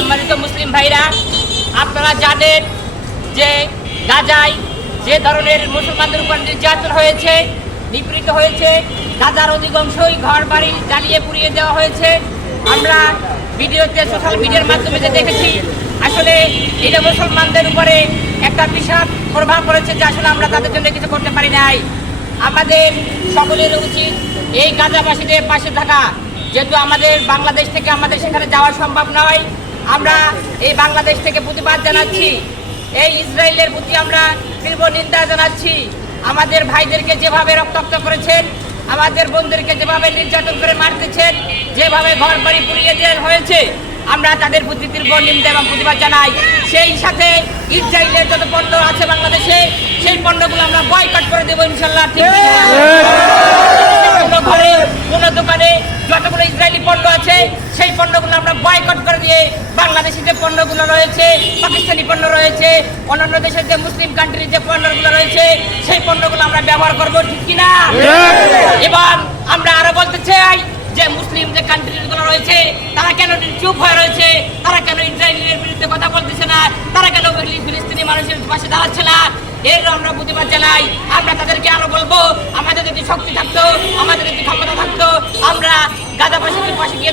সম্মানিত মুসলিম ভাইরা, আপনারা জানেন যে গাজায় যে ধরনের মুসলমানদের উপর নির্যাতন হয়েছে, নিপীড়িত হয়েছে, গাজার অধিকাংশই ঘর বাড়ি জ্বালিয়ে পুড়িয়ে দেওয়া হয়েছে। আমরা ভিডিওতে সোশ্যাল মিডিয়ার মাধ্যমে যে দেখেছি, আসলে এটা মুসলমানদের উপরে একটা বিশাল প্রভাব পড়েছে যে আসলে আমরা তাদের জন্য কিছু করতে পারি নাই। আমাদের সকলের উচিত এই গাজাবাসীদের পাশে থাকা। যেহেতু আমাদের বাংলাদেশ থেকে আমাদের সেখানে যাওয়া সম্ভব নয় আমরা এই বাংলাদেশ থেকে প্রতিবাদ জানাচ্ছি। এই ইসরায়েলের প্রতি আমরা তীব্র নিন্দা জানাচ্ছি। আমাদের ভাইদেরকে যেভাবে রক্তাক্ত করেছেন, আমাদের বোনদেরকে যেভাবে নির্যাতন করে মারতেছেন, যেভাবে ঘর বাড়ি পুড়িয়ে দেওয়া হয়েছে, আমরা তাদের প্রতি তীব্র নিন্দা এবং প্রতিবাদ জানাই। সেই সাথে ইসরায়েলের যত পণ্য আছে বাংলাদেশে, সেই পণ্যগুলো আমরা বয়কট করে দেবো ইনশাল্লাহ। ঠিক কোনো ঘরে কোনো দোকানে যতগুলো ইসরায়েলি পণ্য আছে সেই পণ্যগুলো আমরা বয়কট করে দিয়ে বাংলাদেশি যে পণ্যগুলো রয়েছে পাকিস্তানি পণ্য রয়েছে অন্যান্য দেশের যে মুসলিম কান্ট্রির যে পণ্যগুলো রয়েছে সেই পণ্যগুলো আমরা ব্যবহার করব ঠিক কিনা? এবং আমরা আরও বলতে চাই যে মুসলিম যে কান্ট্রিগুলো রয়েছে তারা কেন চুপ হয়ে রয়েছে? তারা কেন ইসরায়েলের বিরুদ্ধে কথা বলতেছে না? তারা কেন ফিলিস্তিনি মানুষের পাশে দাঁড়াচ্ছে না? এর আমরা প্রতিবাদ জানাই। আমরা তাদেরকে আরও বলব আমাদের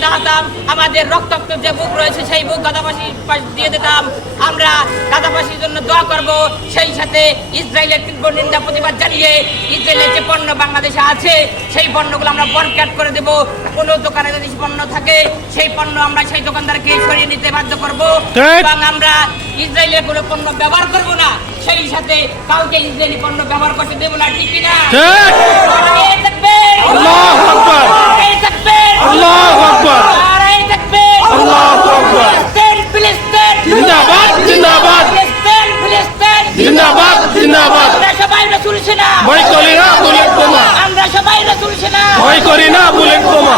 দাঁড়াতাম আমাদের রক্তাক্ত যে বুক রয়েছে সেই বুক গাদাবাসীর পাশে দিয়ে দিতাম। আমরা গাদাবাসীর জন্য দোয়া করব সেই সাথে ইসরায়েলের তীব্র নিন্দা প্রতিবাদ জানিয়ে ইসরায়েলের যে পণ্য বাংলাদেশে আছে সেই পণ্যগুলো আমরা বরকাট করে দেব। কোনো দোকানে যদি পণ্য থাকে সেই পণ্য আমরা সেই দোকানদারকে সরিয়ে নিতে বাধ্য করব। এবং আমরা ইসরায়েলের কোনো পণ্য ব্যবহার করব না সেই সাথে কাউকে ইসরায়েলি পণ্য ব্যবহার করতে দেব না ঠিক কিনা? ভয় করি না বুলেট বোমা আমরা সবাই রাসূল সেনা! ভয় করি না বুলেট বোমা